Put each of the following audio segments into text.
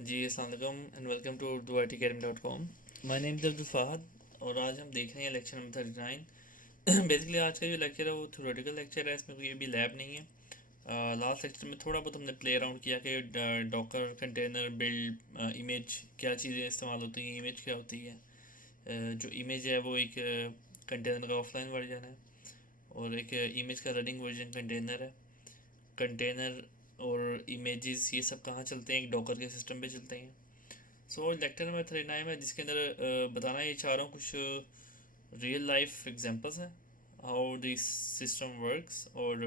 जी अस्सलाम वालेकुम and welcome to urduitacademy.com। My name is Abdul Fahad और आज हम देख रहे हैं लेक्चर नंबर 39। बेसिकली आज का जो लेक्चर है वो थ्योरेटिकल लेक्चर है, इसमें कोई भी लैब नहीं है। लास्ट लेक्चर में थोड़ा बहुत हमने प्ले अराउंड किया कि डॉकर कंटेनर बिल्ड इमेज क्या चीज़ें इस्तेमाल होती हैं, इमेज क्या होती है। जो इमेज है वो एक कंटेनर का ऑफलाइन वर्जन है और एक इमेज का रनिंग वर्जन कंटेनर है। कंटेनर और इमेजेस ये सब कहाँ चलते हैं, एक डॉकर के सिस्टम पे चलते हैं। सो लेक्चर नंबर 39 है जिसके अंदर बताना ये चाह रहा हूँ कुछ रियल लाइफ एग्जांपल्स हैं हाउ दिस सिस्टम वर्क्स और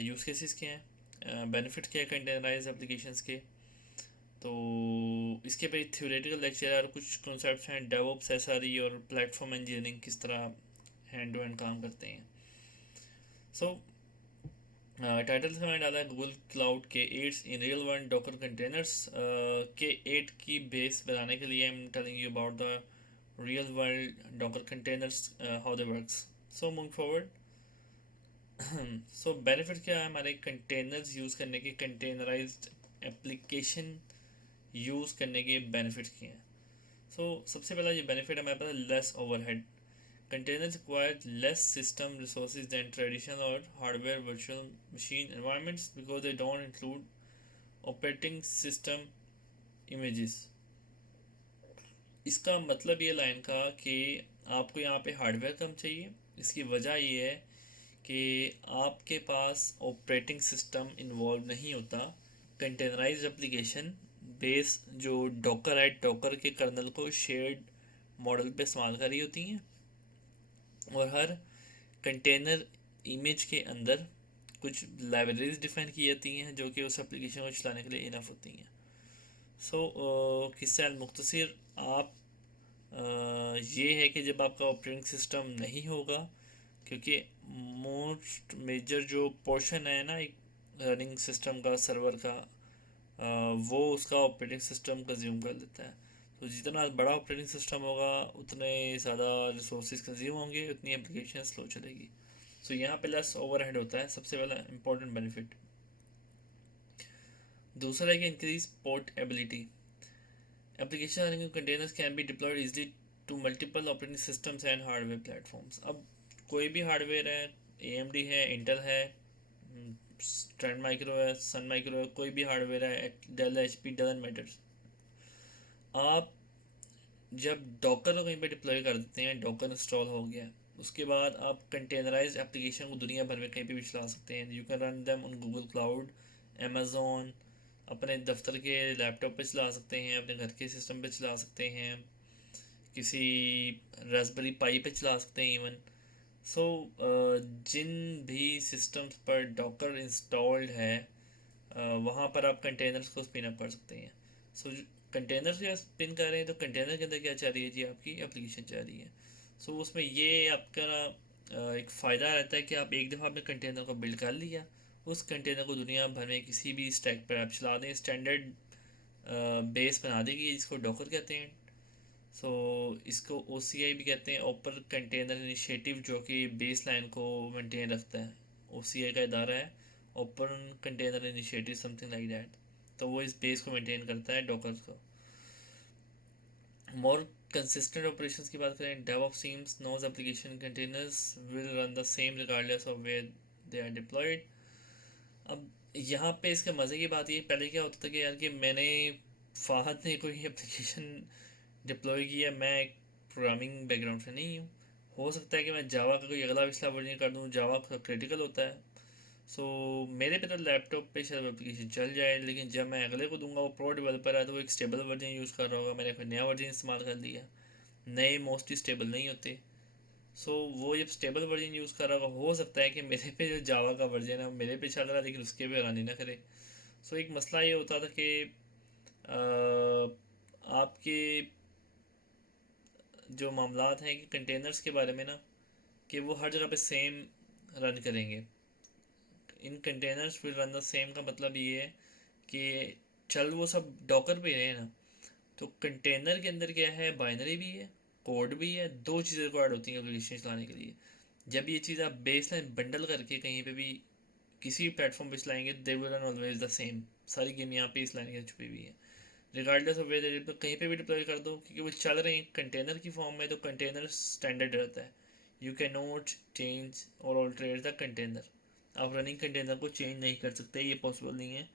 यूज़ केसेस क्या हैं, बेनिफिट क्या है कंटेनराइज एप्लीकेशंस के। तो इसके पे थ्योरेटिकल लेक्चर है और कुछ कॉन्सेप्ट्स हैं डेवऑप्स एसआरई और प्लेटफॉर्म इंजीनियरिंग किस तरह हैंड टू हैंड काम करते हैं। सो टाइटल से मैंने डाला है गूगल क्लाउड के एट्स in real world docker containers. के एट की बेस बनाने के लिए I am telling you about the real world docker containers, how they works. So moving forward, so benefit क्या है हमारे कंटेनर्स यूज़ करने के, कंटेनराइज्ड एप्लीकेशन यूज़ करने के बेनिफिट्स क्या हैं। सो सबसे पहला ये बेनिफिट है हमारे पास less overhead. Containers require less system resources than traditional or hardware virtual machine environments because they don't include operating system images. इसका मतलब ये लाइन का कि आपको यहाँ पे हार्डवेयर कम चाहिए। इसकी वजह ये है कि आपके पास ऑपरेटिंग सिस्टम इन्वॉल्व नहीं होता। कंटेनराइज एप्लीकेशन बेस जो डॉकर है, डॉकर के कर्नल को शेयर्ड मॉडल पे इस्तेमाल करी होती हैं और हर कंटेनर इमेज के अंदर कुछ लाइब्रेरीज डिफाइन की जाती हैं जो कि उस एप्लीकेशन को चलाने के लिए इनफ होती हैं। सो किस्सा मुख्तसर आप ये है कि जब आपका ऑपरेटिंग सिस्टम नहीं होगा, क्योंकि मोस्ट मेजर जो पोर्शन है ना एक रनिंग सिस्टम का, सर्वर का, वो उसका ऑपरेटिंग सिस्टम कंज्यूम कर लेता है। तो जितना बड़ा ऑपरेटिंग सिस्टम होगा उतने ज़्यादा रिसोर्सेज कंज्यूम होंगे, उतनी एप्लीकेशन स्लो चलेगी। सो यहाँ पे लेस ओवरहेड होता है, सबसे पहला इंपॉर्टेंट बेनिफिट। दूसरा है कि increase portability. Application running containers can be deployed easily to multiple operating systems and hardware platforms. अब कोई भी हार्डवेयर है, AMD है, इंटेल है, ट्रेंड माइक्रो है, सन माइक्रो है, कोई भी हार्डवेयर है, डेल, HP, डजंट मैटर्स। आप जब डॉकर को कहीं पे डिप्लॉय कर देते हैं, डॉकर इंस्टॉल हो गया, उसके बाद आप कंटेनराइज एप्लीकेशन को दुनिया भर में कहीं पे भी चला सकते हैं। You can run them on Google cloud, Amazon, अपने दफ्तर के लैपटॉप पे चला सकते हैं, अपने घर के सिस्टम पे चला सकते हैं, किसी रास्पबेरी पाई पे चला सकते हैं इवन। सो जिन भी सिस्टम्स पर डॉकर इंस्टॉल्ड है, वहाँ पर आप कंटेनर्स को स्पिन अप कर सकते हैं। सो कंटेनर से स्पिन कर रहे हैं तो कंटेनर के अंदर क्या चाह रही है जी, आपकी एप्लीकेशन चाह रही है। सो उसमें ये आपका ना एक फ़ायदा रहता है कि आप एक दफ़ा अपने कंटेनर को बिल्ड कर लिया, उस कंटेनर को दुनिया भर में किसी भी स्टैक पर आप चला दें, स्टैंडर्ड बेस बना देगी जिसको डॉकर कहते हैं। सो इसको OCI भी कहते हैं, ओपन कंटेनर इनिशिएटिव, जो कि बेस लाइन को मेंटेन रखता है। OCI का इदारा है, open container initiative, something like that. तो वो इस बेस को मेंटेन करता है, डॉकर को। मोर कंसिस्टेंट ऑपरेशंस की बात करें, DevOps teams knows application containers will run the same regardless of where they are deployed। अब यहाँ पे इसके मज़े की बात ये, पहले क्या होता था कि यार कि मैंने फाहद ने कोई एप्लीकेशन डिप्लॉय किया, मैं एक प्रोग्रामिंग बैकग्राउंड से नहीं हूँ। हो सकता है कि मैं जावा का कोई अगला पिछला वर्जन कर दूँ, जावा का क्रिटिकल होता है। सो मेरे पे तो लैपटॉप पे शायद एप्लीकेशन चल जाए, लेकिन जब मैं अगले को दूंगा, वो प्रो डेवलपर है तो वो एक स्टेबल वर्जन यूज़ कर रहा होगा, मैंने कोई नया वर्जन इस्तेमाल कर लिया। नए मोस्टली स्टेबल नहीं होते। सो वो जब स्टेबल वर्जन यूज़ कर रहा होगा, हो सकता है कि मेरे पे जो जावा का वर्जन है वो मेरे पे चल रहा है लेकिन उसके पे रन ही ना करे। सो एक मसला ये होता था कि आपके जो मामलात हैं कि कंटेनर्स के बारे में ना, कि वो हर जगह पे सेम रन करेंगे। In containers will run the same का मतलब ये है कि चल वो सब डॉकर पे रहे हैं ना, तो कंटेनर के अंदर क्या है, बाइनरी भी है, कोड भी है, दो चीज़ें रिक्वायर्ड होती हैं एप्लीकेशन चलाने के लिए। जब ये चीज़ आप बेस लाइन बंडल करके कहीं पे भी किसी भी प्लेटफॉर्म पे चलाएंगे they will run always the same. सारी गेम यहाँ पे इस लाइन के छुपी हुई है, रिगार्डलेस ऑफ वेदर कहीं पे भी डिप्लॉय कर दो, क्योंकि वो चल रहे हैं कंटेनर की फॉर्म में, तो कंटेनर स्टैंडर्ड रहता है। यू कैन नॉट चेंज और ऑल्टरेट द कंटेनर। आप रनिंग कंटेनर को चेंज नहीं कर सकते, ये पॉसिबल नहीं है।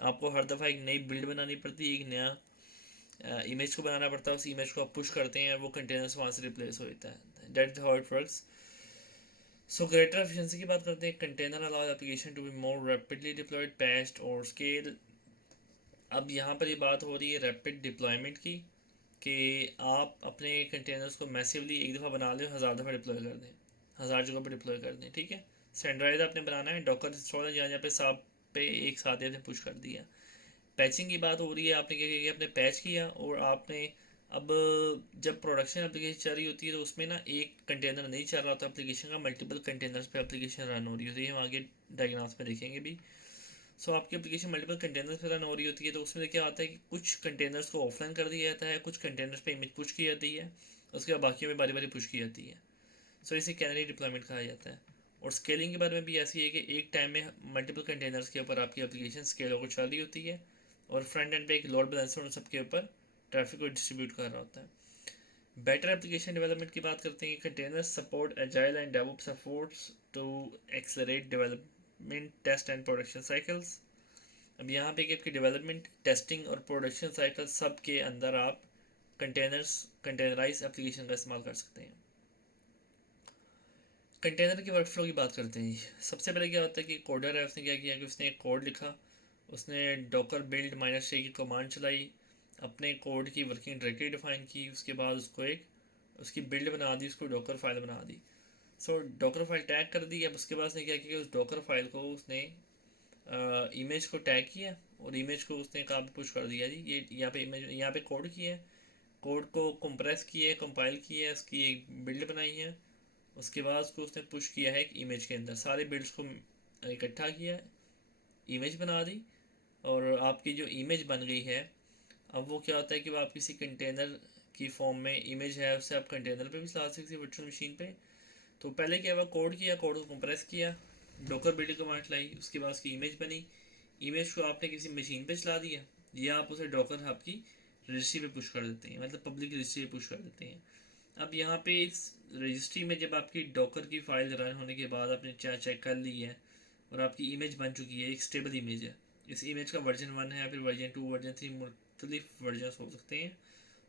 आपको हर दफ़ा एक नई बिल्ड बनानी पड़ती है, एक नया इमेज को बनाना पड़ता है, उस इमेज को आप पुश करते हैं, वो कंटेनर्स वहाँ से रिप्लेस हो जाता है। That is how it works. So greater efficiency की बात करते हैं। Container allows application to be more rapidly deployed, patched और स्केल। अब यहाँ पर ये बात हो रही है रैपिड डिप्लॉयमेंट की, कि आप अपने कंटेनर्स को मैसिवली एक दफ़ा बना लें, 1000 दफ़ा डिप्लॉय कर दें, 1000 जगह पर डिप्लॉय कर दें, ठीक है। स्टैंडर्डाइज आपने बनाना है, डॉकर इंस्टॉल है, जहाँ पे सब पे एक साथ ही आपने पुश कर दिया। पैचिंग की बात हो रही है, आपने क्या किया, आपने पैच किया और आपने अब जब प्रोडक्शन एप्लीकेशन चल रही होती है तो उसमें ना एक कंटेनर नहीं चल रहा होता एप्लीकेशन का, मल्टीपल कंटेनर्स पे एप्लीकेशन रन हो रही होती है, हम आगे डायग्राम्स में देखेंगे भी। सो आपकी एप्लीकेशन मल्टीपल कंटेनर्स पे रन हो रही होती है, तो उसमें क्या होता है कि कुछ कंटेनर्स को ऑफलाइन कर दिया जाता है, कुछ कंटेनर्स पे इमेज पुश की जाती है, उसके बाद बाकी में बारी बारी पुश की जाती है। सो इसे कैनरी डिप्लॉयमेंट कहा जाता है। और स्केलिंग के बारे में भी ऐसी है कि एक टाइम में मल्टीपल कंटेनर्स के ऊपर आपकी एप्लीकेशन स्केल होकर चल रही होती है, और फ्रंट एंड पे एक लोड बैलेंसर उन सबके ऊपर ट्रैफिक को डिस्ट्रीब्यूट कर रहा होता है। बेटर एप्लीकेशन डेवलपमेंट की बात करते हैं। Containers support agile and develops efforts to accelerate development, test and production cycles. अब यहाँ पे कि आपकी डेवलपमेंट, टेस्टिंग और प्रोडक्शन साइकिल सब के अंदर आप कंटेनराइज एप्लीकेशन का इस्तेमाल कर सकते हैं। कंटेनर की वर्कफ्लो की बात करते हैं। सबसे पहले क्या होता है कि कोडर है, उसने क्या किया कि उसने एक कोड लिखा, उसने डॉकर बिल्ड -a की कमांड चलाई, अपने कोड की वर्किंग डायरेक्टरी डिफाइन की, उसके बाद उसको एक उसकी बिल्ड बना दी, उसको डॉकर फाइल बना दी। सो डॉकर फाइल टैग कर दी। अब उसके बाद उसने क्या किया कि उस डॉकर फाइल को उसने इमेज को टैग किया और इमेज को उसने कहाँ पे पुश कर दिया, जी ये यहाँ पे इमेज, यहाँ पे कोड किया है, कोड को कंप्रेस किया है, कंपाइल किया है, उसकी एक बिल्ड बनाई है, उसके बाद उसको उसने पुश किया है एक इमेज के अंदर, सारे बिल्ड्स को इकट्ठा किया, इमेज बना दी। और आपकी जो इमेज बन गई है, अब वो क्या होता है कि वो आप किसी कंटेनर की फॉर्म में इमेज है, उससे आप कंटेनर पे भी चला सकते किसी वर्चुअल मशीन पे। तो पहले क्या हुआ, कोड किया, कोड को कंप्रेस किया, डॉकर बिल्ड कमांड लाई, उसके बाद उसकी इमेज बनी, इमेज को आपने किसी मशीन पे चला दिया, या आप उसे डॉकर हब की रजिस्ट्री पे पुश कर देते हैं, मतलब पब्लिक रजिस्ट्री पे पुश कर देते हैं। अब यहाँ पे इस रजिस्ट्री में जब आपकी डॉकर की फाइल रन होने के बाद आपने चेक कर ली है और आपकी इमेज बन चुकी है, एक स्टेबल इमेज है, इस इमेज का वर्जन 1 है, फिर वर्जन 2, वर्जन 3, मुख्तलिफ वर्जन हो सकते हैं।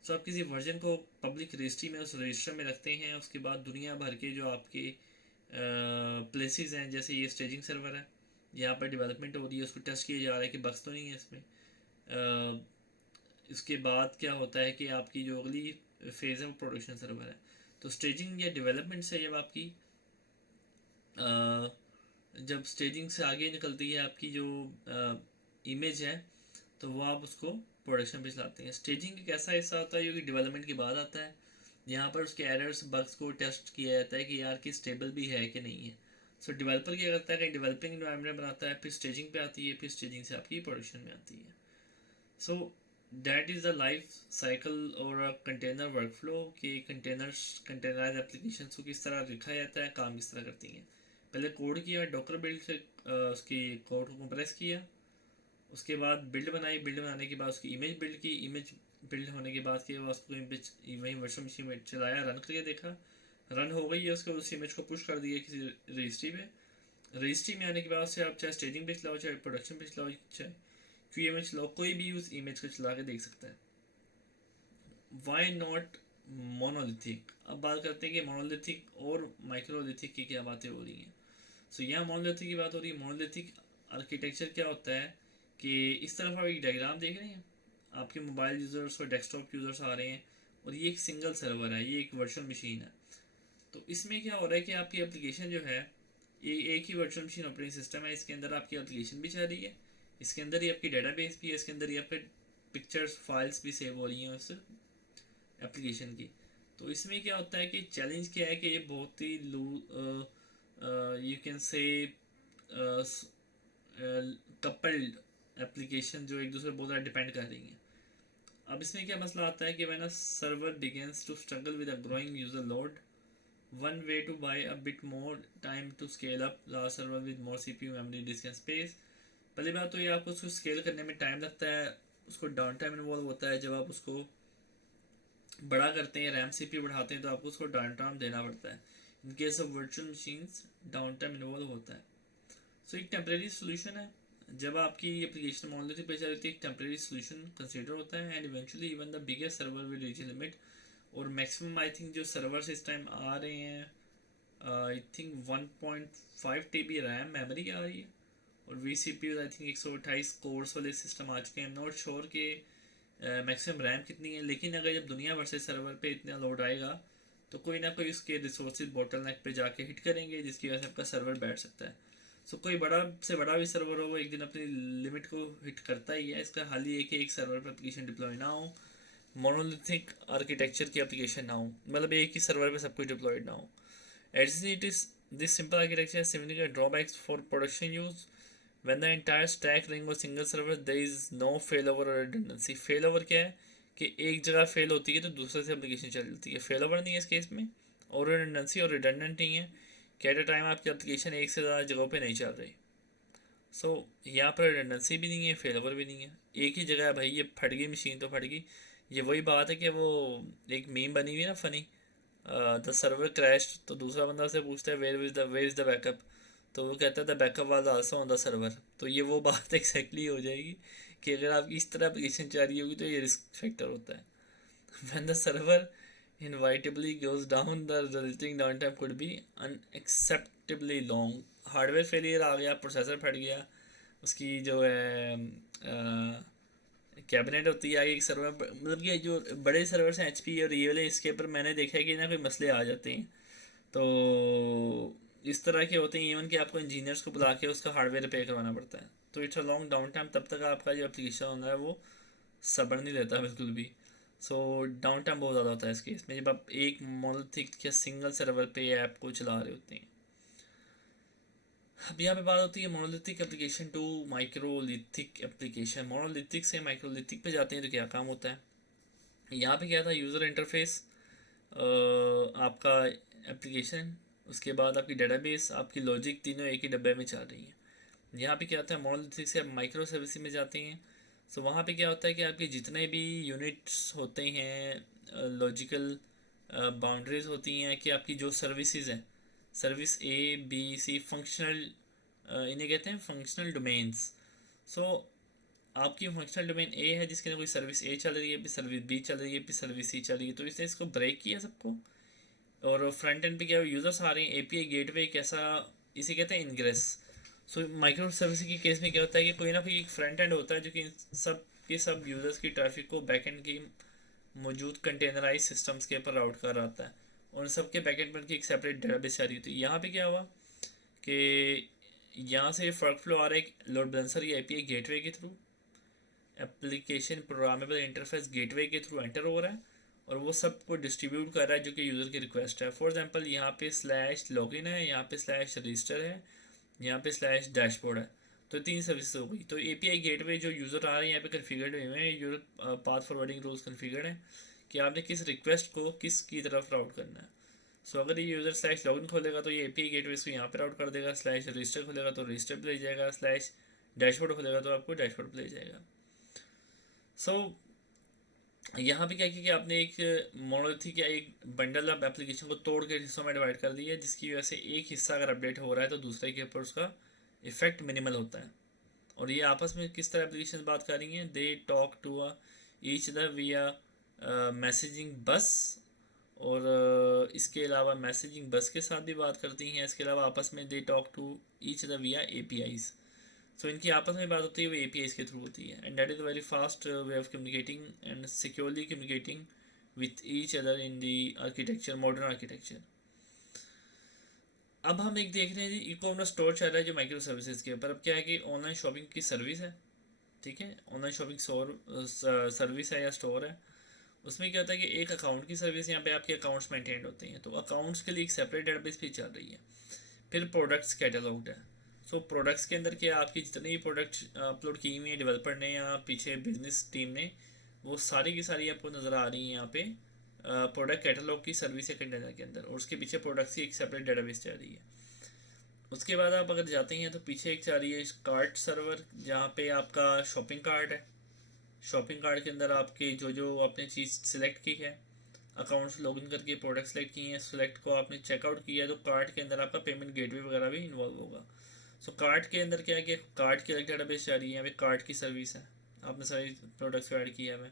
सो आप किसी वर्जन को पब्लिक रजिस्ट्री में, उस रजिस्टर में रखते हैं, उसके बाद दुनिया भर के जो आपके प्लेसेस हैं, जैसे ये स्टेजिंग सर्वर है, यहाँ पर डेवलपमेंट हो रही है, उसको टेस्ट किया जा रहा है कि बग्स तो नहीं है इसमें। इसके बाद क्या होता है कि आपकी जो अगली फेज़ है वो प्रोडक्शन सर्वर है। तो स्टेजिंग या डेवलपमेंट से जब आपकी जब स्टेजिंग से आगे निकलती है आपकी जो इमेज है, तो वो आप उसको प्रोडक्शन पे चलाते हैं। स्टेजिंग एक ऐसा हिस्सा होता है जो कि डेवलपमेंट के बाद आता है, यहाँ पर उसके एरर्स, बग्स को टेस्ट किया जाता है कि यार कि स्टेबल भी है कि नहीं है। सो डेवलपर क्या करता है कि डेवलपिंग इन्वायरमेंट बनाता है, फिर स्टेजिंग पे आती है, फिर स्टेजिंग से आपकी प्रोडक्शन में आती है। So that is the life cycle और कंटेनर वर्कफ्लो कि कंटेनराइज एप्लीकेशन को किस तरह लिखा जाता है, काम किस तरह करती हैं। पहले कोड किया, डॉकर बिल्ड से उसकी कोड को कंप्रेस किया, उसके बाद बिल्ड बनाई, बिल्ड बनाने के बाद उसकी इमेज बिल्ड की, इमेज बिल्ड होने के बाद के उसको वहीं वर्चुअल मशीन में चलाया, रन करके देखा, रन हो गई है, उसके बाद उस इमेज को पुश कर दिया किसी रजिस्ट्री में। रजिस्ट्री में आने के बाद से आप चाहे स्टेजिंग पे चलाओ, चाहे प्रोडक्शन पे चलाओ, चाहे क्यू इमेज चलाओ, कोई भी उस इमेज को चला के देख सकता है। Why not monolithic. अब बात करते हैं कि मोनोलिथिक और माइक्रोलिथिक की क्या बातें हो रही हैं। सो यहाँ मोनोलिथिक की बात हो रही है। मोनोलिथिक आर्किटेक्चर क्या होता है कि इस तरफ आप एक डायग्राम देख रहे हैं, आपके मोबाइल यूज़र्स और डेस्कटॉप यूज़र्स आ रहे हैं, और ये एक सिंगल सर्वर है, ये एक वर्चुअल मशीन है। तो इसमें क्या हो रहा है कि आपकी एप्लीकेशन जो है, ये एक ही वर्चुअल मशीन ऑपरेटिंग सिस्टम है, इसके अंदर आपकी एप्लीकेशन भी चल रही है, इसके अंदर ही आपकी डेटाबेस भी है, इसके अंदर ही आपके पिक्चर्स फाइल्स भी सेव हो रही हैं उस एप्लीकेशन की। तो इसमें क्या होता है कि चैलेंज क्या है कि ये बहुत ही you can say coupled application जो एक दूसरे बहुत ज़्यादा डिपेंड कर रही हैं। अब इसमें क्या मसला आता है कि when a server begins to struggle with a growing user load, One way to buy a bit more time to scale up large server with more CPU, memory, disk and space. पहली बात तो ये आपको उसको scale करने में time लगता है, उसको डाउन टाइम इन्वॉल्व होता है। जब आप उसको बड़ा करते हैं, रैम सीपीयू बढ़ाते हैं, तो आपको उसको डाउन टाइम देना पड़ता है। In case of virtual machines down time involve होता है। सो एक टेम्प्रेरी सोल्यूशन है। जब आपकी एप्लीकेशन मोनोलिथिक पे चल रही है, एक टेम्प्रेरी सोल्यूशन कंसीडर होता है, and eventually even the biggest server will reach limit. और मैक्सिमम आई थिंक जो सर्वर्स इस टाइम आ रहे हैं, I think 1.5 TB RAM memory आ रही है, और V C P I think 128 cores वाले सिस्टम आ चुके हैं। आई एम नॉट श्योर कि मैक्सिमम रैम कितनी है, लेकिन अगर जब दुनिया भर से सर्वर पे इतना लोड आएगा तो कोई ना कोई उसके रिसोर्सेज बॉटल नेक पे जाके हिट करेंगे, जिसकी वजह से आपका सर्वर बैठ सकता है। सो कोई बड़ा से बड़ा भी सर्वर हो, वो एक दिन अपनी लिमिट को हिट करता ही है। इसका हाल ही है कि एक सर्वर पर एप्लीकेशन डिप्लॉय ना हो, मोनोलिथिक आर्किटेक्चर की एप्लीकेशन ना हो, मतलब एक ही सर्वर पे सब कुछ डिप्लॉयड ना हो। Additionally, it is this simple architecture has significant drawbacks for production use. When the entire stack running on single server, there is no failover or redundancy. Failover क्या है कि एक जगह फेल होती है तो दूसरे से एप्लीकेशन चल जाती है। फेलोवर नहीं है इस केस में, और रिडंडेंसी और रिडंडेंट नहीं है कि एट अ टाइम आपकी एप्लीकेशन एक से ज़्यादा जगहों पे नहीं चल रही। सो यहाँ पर रिडंडेंसी भी नहीं है, फेलोवर भी नहीं है, एक ही जगह है भाई, ये फट गई मशीन तो फट गई। ये वही बात है कि वो एक मीम बनी हुई है ना फनी, द सर्वर क्रैश, तो दूसरा बंदा से पूछता है वेयर इज़ द बैकअप, तो वो कहता है the backup was also on the server. तो ये वो बात एग्जैक्टली हो जाएगी कि अगर आपकी इस तरह एप्लीकेशन चल रही होगी तो ये रिस्क फैक्टर होता है। When the server inevitably goes down, the resulting downtime could be unacceptably long। Hardware failure आ गया, प्रोसेसर फट गया, उसकी जो है कैबिनेट होती है आगे एक सर्वर, मतलब कि जो बड़े सर्वर्स हैं HP और ये वाले, इसके ऊपर मैंने देखा है कि ना कोई मसले आ जाते हैं। तो इस तरह के होते हैं इवन कि आपको इंजीनियर्स को बुला के उसका हार्डवेयर रिपेयर करवाना पड़ता है। तो it's a long down time, तब तक आपका जो एप्लीकेशन होना है वो सब्र नहीं देता बिल्कुल भी। सो डाउन टाइम बहुत ज़्यादा होता है इस केस में, जब आप एक मोनोलिथिक या सिंगल सर्वर पे ऐप को चला रहे होते हैं। अब यहाँ पे बात होती है monolithic application to microlithic application. Monolithic से माइक्रोलिथिक पे जाते हैं तो क्या काम होता है। यहाँ पे क्या था, यूज़र इंटरफेस, आपका एप्लीकेशन, उसके बाद आपकी डेटाबेस, आपकी लॉजिक, तीनों एक ही डब्बे में चल रही हैं। यहाँ पे क्या होता है, मोनोलिथिक से आप माइक्रो सर्विस में जाते हैं। सो वहाँ पे क्या होता है कि आपके जितने भी यूनिट्स होते हैं, लॉजिकल बाउंड्रीज होती हैं, कि आपकी जो सर्विसेज हैं, service A B C functional, इन्हें कहते हैं फंक्शनल डोमेन्स। सो आपकी फंक्शनल डोमेन A है जिसके अंदर कोई सर्विस A चल रही है, फिर सर्विस B चल रही है, फिर सर्विस C चल रही है, तो इसने इसको ब्रेक किया सबको। और फ्रंट एंड पे क्या यूज़र्स आ रहे हैं, API गेटवे कैसा, इसे कहते हैं इनग्रेस। सो माइक्रो सर्विस के केस में क्या होता है कि कोई ना कोई एक फ्रंट एंड होता है जो कि सब के सब यूज़र्स की ट्रैफिक को बैक एंड की मौजूद कंटेनराइज सिस्टम्स के ऊपर राउट कर आता है, और उन सब के बैक एंड पर की एक सेपरेट डेटाबेस आ रही थी। यहाँ पे क्या हुआ कि यहाँ से वर्क फ्लो आ रहा है लोड बैलेंसर या API गेटवे के through, application programmable interface gateway के थ्रू एंटर हो रहा है, और वो सबको डिस्ट्रीब्यूट कर रहा है जो कि यूज़र की रिक्वेस्ट है। फॉर एग्जांपल यहाँ पे स्लैश लॉगिन है, यहाँ पे स्लैश रजिस्टर है, यहाँ पे स्लैश डैशबोर्ड है, तो तीन सर्विस हो गई। तो API गेटवे जो यूज़र आ रहे हैं यहाँ पे कन्फिगर्ड हुए हैं, user path forwarding rules configured हैं कि आपने किस रिक्वेस्ट को किस की तरफ राउट करना है। सो अगर ये यूज़र स्लैश लॉगिन खोलेगा तो ये API गेटवे इसको यहाँ पे राउट कर देगा, स्लैश रजिस्टर खोलेगा तो रजिस्टर पे ले जाएगा, स्लैश डैशबोर्ड खोलेगा तो आपको डैशबोर्ड पे ले जाएगा। सो यहाँ पे क्या किया कि आपने एक मोनोलिथिक या एक बंडल ऑफ एप्लीकेशन को तोड़ के हिस्सों में डिवाइड कर दिया, जिसकी वजह से एक हिस्सा अगर अपडेट हो रहा है तो दूसरे के ऊपर उसका इफेक्ट मिनिमल होता है। और ये आपस में किस तरह एप्लीकेशन बात कर रही हैं, they talk to each other via messaging bus, और इसके अलावा मैसेजिंग बस के साथ भी बात करती हैं। इसके अलावा आपस में they talk to each other via APIs। So इनकी आपस में बात होती है वो APIs के थ्रू होती है, and that is very fast way of communicating and securely communicating with each other in the architecture, modern architecture. अब हम एक देख रहे हैं ई कॉमर्स स्टोर चल रहा है जो माइक्रो सर्विसेज के ऊपर। अब क्या है कि ऑनलाइन शॉपिंग की सर्विस है, ठीक है, ऑनलाइन शॉपिंग सर्विस है या स्टोर है। उसमें क्या होता है कि एक अकाउंट की सर्विस, यहाँ पे आपके अकाउंट्स मेंटेन होते हैं, तो अकाउंट्स के लिए एक सेपरेट डेटाबेस भी चल रही है। फिर प्रोडक्ट्स कैटलॉग है। सो प्रोडक्ट्स के अंदर क्या आपकी जितने भी प्रोडक्ट अपलोड की हुई हैं डेवलपर ने या पीछे बिजनेस टीम ने, वो सारी की सारी आपको नज़र आ रही हैं यहाँ पे प्रोडक्ट कैटलॉग की सर्विस है कंटेनर के अंदर, और उसके पीछे प्रोडक्ट्स की एक सेपरेट डेटाबेस जा रही है। उसके बाद आप अगर जाते हैं तो पीछे एक जा रही है कार्ट सर्वर, जहाँ पे आपका शॉपिंग कार्ट है। शॉपिंग कार्ट के अंदर आपके जो जो आपने चीज़ सिलेक्ट की है, अकाउंट से लॉगिन करके प्रोडक्ट सेलेक्ट किए हैं, सिलेक्ट को आपने चेकआउट किया है, तो कार्ट के अंदर आपका पेमेंट गेटवे वगैरह भी इन्वॉल्व होगा। सो कार्ट के अंदर क्या है कि कार्ट की अलग डेटाबेस जा रही है, यहाँ पे कार्ट की सर्विस है, आपने सारी प्रोडक्ट्स को ऐड किया है।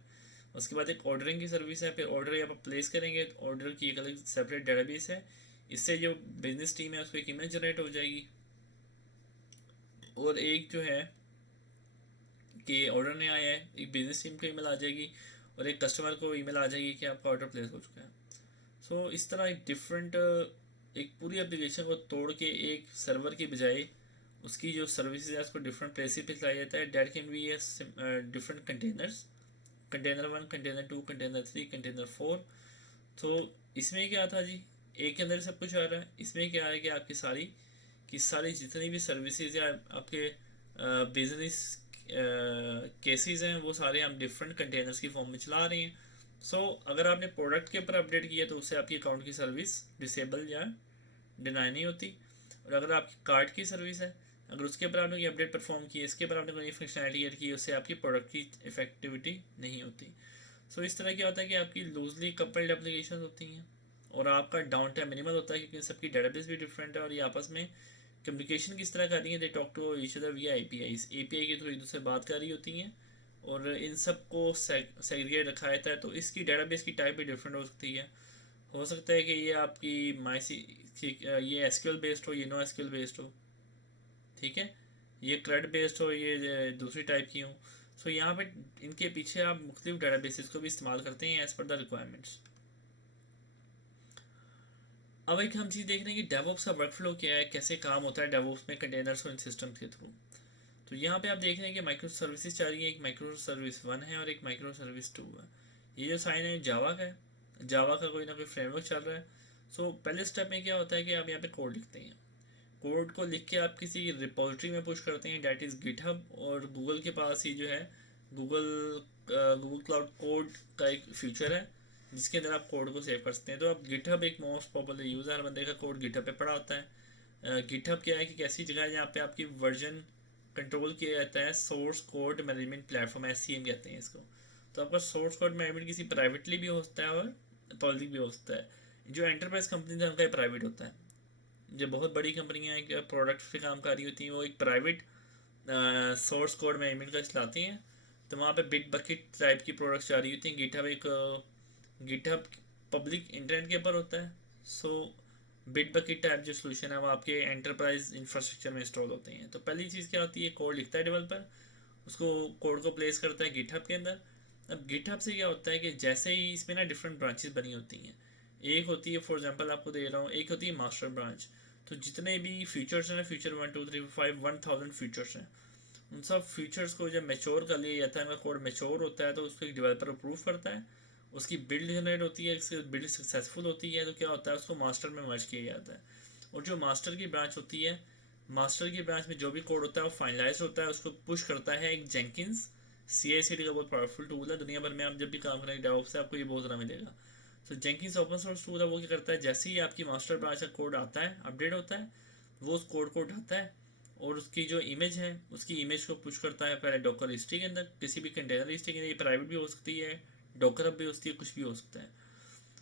उसके बाद एक ऑर्डरिंग की सर्विस है, फिर ऑर्डर आप प्लेस करेंगे तो ऑर्डर की एक अलग सेपरेट डेटाबेस है। इससे जो बिजनेस टीम है उसको एक ईमेल जनरेट हो जाएगी, और एक जो है कि ऑर्डर नहीं आया है, एक बिजनेस टीम को ईमेल आ जाएगी, और एक कस्टमर को ईमेल आ जाएगी कि आपका ऑर्डर प्लेस हो चुका है। सो इस तरह एक डिफरेंट, एक पूरी एप्लीकेशन को तोड़ के एक सर्वर की बजाय उसकी जो सर्विसेज है उसको डिफरेंट प्लेसेस पे चलाया जाता है। That can be different containers, container 1, container 2, container 3, container 4। तो इसमें क्या था जी, एक के अंदर सब कुछ आ रहा है। इसमें क्या है कि आपकी सारी की सारी जितनी भी सर्विसेज या आपके बिजनेस केसेस हैं वो सारे हम डिफरेंट कंटेनर्स की फॉर्म में चला रहे हैं। सो अगर आपने प्रोडक्ट के ऊपर अपडेट किया तो उससे आपकी अकाउंट की सर्विस डिसेबल या डिनाई नहीं होती। और अगर आपकी कार्ड की सर्विस है, अगर उसके ऊपर आपने कोई अपडेट परफॉर्म की, इसके ऊपर आपने कोई फंक्शनैलिटी ऐड की, उससे आपकी प्रोडक्ट की इफेक्टिविटी नहीं होती। सो इस तरह क्या होता है कि आपकी लूजली कपल्ड एप्लीकेशन होती हैं, और आपका डाउन टाइम मिनिमल होता है, क्योंकि सबकी डेटाबेस भी डिफरेंट है, और ये आपस में कम्युनिकेशन किस तरह कर रही है, they talk to each other via API के थ्रू एक दूसरे बात कर रही होती हैं, और इन सब को सेग्रीगेट रखा जाता है। तो इसकी डेटाबेस की टाइप भी डिफरेंट हो सकती है। हो सकता है कि ये आपकी माइसी ये एसक्यूएल बेस्ड हो, ये नो एसक्यूएल बेस्ड हो, ठीक है, ये क्रेड बेस्ड हो, ये दूसरी टाइप की हो। सो यहाँ पे इनके पीछे आप मुख्तलिफ डेटाबेसेस को भी इस्तेमाल करते हैं एज़ पर द रिक्वायरमेंट्स। अब एक हम चीज़ देख रहे हैं कि डेवऑप्स का वर्कफ्लो क्या है, कैसे काम होता है डेवऑप्स में कंटेनर्स और इन सिस्टम्स के थ्रू। तो यहाँ पे आप देख रहे हैं कि माइक्रो सर्विसेज चल रही है, एक माइक्रो सर्विस 1 है और एक माइक्रो सर्विस 2 है। ये जो साइन है जावा का है, जावा का कोई ना कोई फ्रेमवर्क चल रहा है। सो पहले स्टेप में क्या होता है कि आप यहाँ पे कोड लिखते हैं, कोड को लिख के आप किसी रिपोजिटरी में पुश करते हैं, डैट इज़ गिटहब। और गूगल के पास ही जो है गूगल क्लाउड कोड का एक फीचर है जिसके अंदर आप कोड को सेव कर सकते हैं। तो आप गिटहब एक मोस्ट पॉपुलर यूज़ है, हर बंदे का कोड गिटहब पे पड़ा होता है। गिटहब क्या है कि कैसी जगह है जहाँ पे आपकी वर्जन कंट्रोल किया जाता है, source code management platform, SCM कहते हैं इसको। तो आपका सोर्स कोड मैनेजमेंट किसी प्राइवेटली भी हो सकता है और पब्लिक भी हो सकता है। जो एंटरप्राइज कंपनी है उनका प्राइवेट होता है। जो बहुत बड़ी कंपनियां हैं प्रोडक्ट्स पे काम कर रही होती हैं, वो एक प्राइवेट सोर्स कोड मैनेजमेंट का चलाती हैं। तो वहाँ पे बिट बकेट टाइप की प्रोडक्ट्स जा रही होती हैं। गिटहब एक गिटहब पब्लिक इंटरनेट के ऊपर होता है। सो बिट बकेट टाइप जो सोल्यूशन है वो आपके एंटरप्राइज इंफ्रास्ट्रक्चर में इंस्टॉल होते हैं। तो पहली चीज़ क्या होती है, कोड लिखता है डेवलपर, उसको कोड को प्लेस करता है गिटहब के अंदर। अब गिटहब से क्या होता है कि जैसे ही इसमें ना डिफरेंट ब्रांचेस बनी होती हैं, एक होती है फॉर एग्जांपल आपको दे रहा हूँ, एक होती है मास्टर ब्रांच। तो जितने भी फीचर्स हैं, फीचर 1 2 3 4 5 1000 फीचर्स हैं, उन सब फीचर्स को जब मैच्योर कर लिया जाता है, उनका कोड मैच्योर होता है, तो उसको एक डेवलपर अप्रूव करता है, उसकी बिल्ड जनरेट होती है, उसकी बिल्ड सक्सेसफुल होती है, तो क्या होता है उसको मास्टर में मर्ज किया जाता है। और जो मास्टर की ब्रांच होती है, मास्टर की ब्रांच में जो भी कोड होता है वो फाइनलाइज होता है, उसको पुश करता है एक जेंकिंस। CI/CD का बहुत पावरफुल टूल है, दुनिया भर में आप जब भी काम करेंगे डेवऑप्स से आपको ये बहुत ज़्यादा मिलेगा। तो जेंकिंस ओपन सोर्स टूल है, वो क्या करता है, जैसे ही आपकी मास्टर ब्रांच का कोड आता है, अपडेट होता है, वो उस कोड को उठाता है और उसकी जो इमेज है उसकी इमेज को पुश करता है पहले डॉकर हिस्ट्री के अंदर, किसी भी कंटेनर हिस्ट्री के अंदर। ये प्राइवेट भी हो सकती है, डॉकर अब भी हो सकती है, कुछ भी हो सकता है।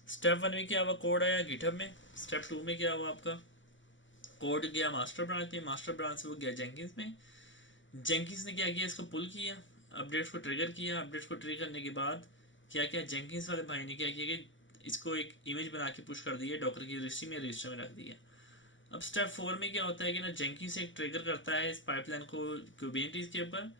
स्टेप 1 में क्या हुआ, कोड आया गिटहब में। स्टेप 2 में क्या हुआ, आपका कोड गया मास्टर ब्रांच में, मास्टर ब्रांच से वो गया जेंकिंस में। जेंकिंस ने क्या किया, इसको पुल किया, अपडेट्स को ट्रिगर किया। अपडेट्स को ट्रिगर करने के बाद क्या किया, जेंकिंस वाले भाई ने क्या किया कि इसको एक इमेज बना के पुश कर दिया, डॉकर की रजिस्टर में रख दिया। अब स्टेप 4 में क्या होता है कि ना जेंकिंस एक ट्रिगर करता है इस पाइपलाइन को कुबरनेटिस के ऊपर